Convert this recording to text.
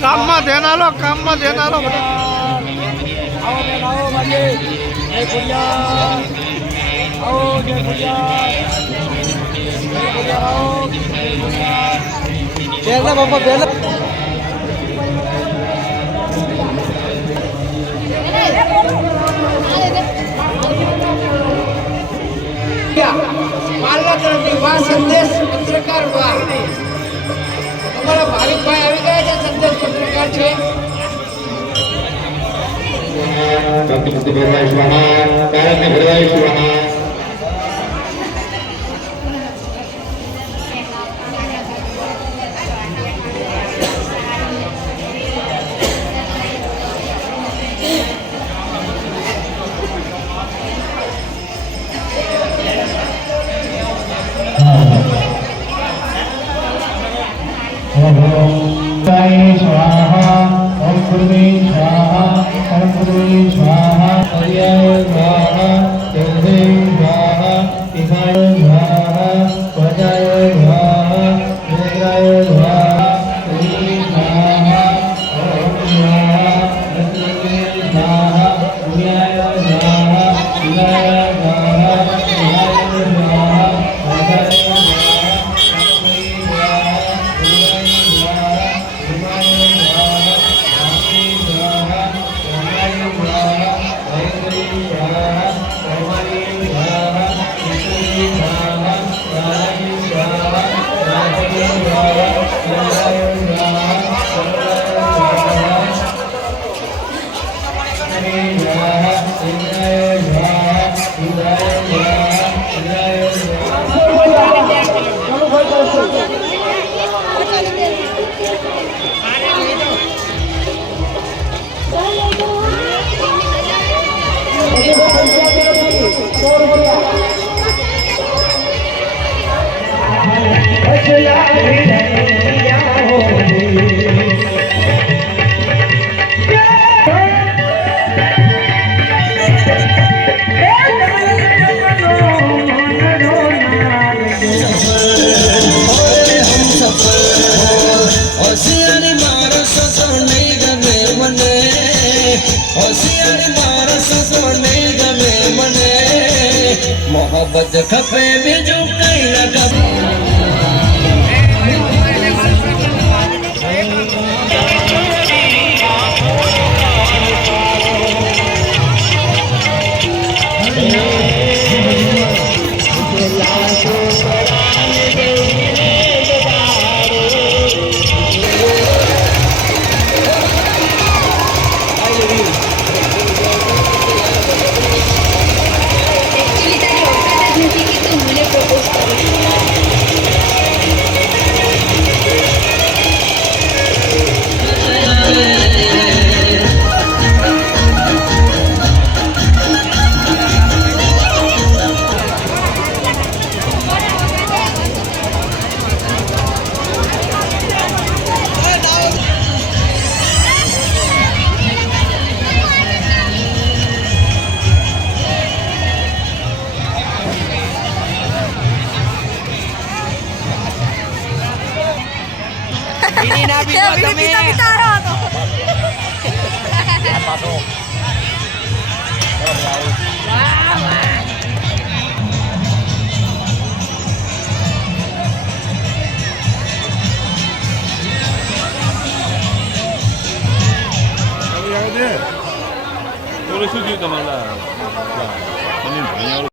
કામમાં ધ્યાન આલો, કામમાં ધ્યાન આલો. આવો બેન આવો બાજી. જય ખોડિયાર. આવો જય ખોડિયાર. જય ખોડિયાર આવો. બેલા બાપા બેલા. માલવા તરફથી વા સંદેશ પત્રકાર વા અમારા ભાવિકભાઈ આવી ગયા છે. સંદેશ પત્રકાર છે. ભક્તિ ભરવાય સ્વાહા, કારણને ભરવાય સ્વાહા. स्वाहा ओम गुरुवे स्वाहा ओम गुरुवे स्वाहा पर्याय स्वाहा देवे स्वाहा इहाय स्वाहा पर्याय स्वाहा वेदाय स्वाहा श्री स्वाहा ओम स्वाहा लक्ष्मी स्वाहा पुण्याय स्वाहा शिवाय स्वाहा शिवाय स्वाहा पर्याय मोहब्बत खपे बिजू कई न खपे શું થયું તમારા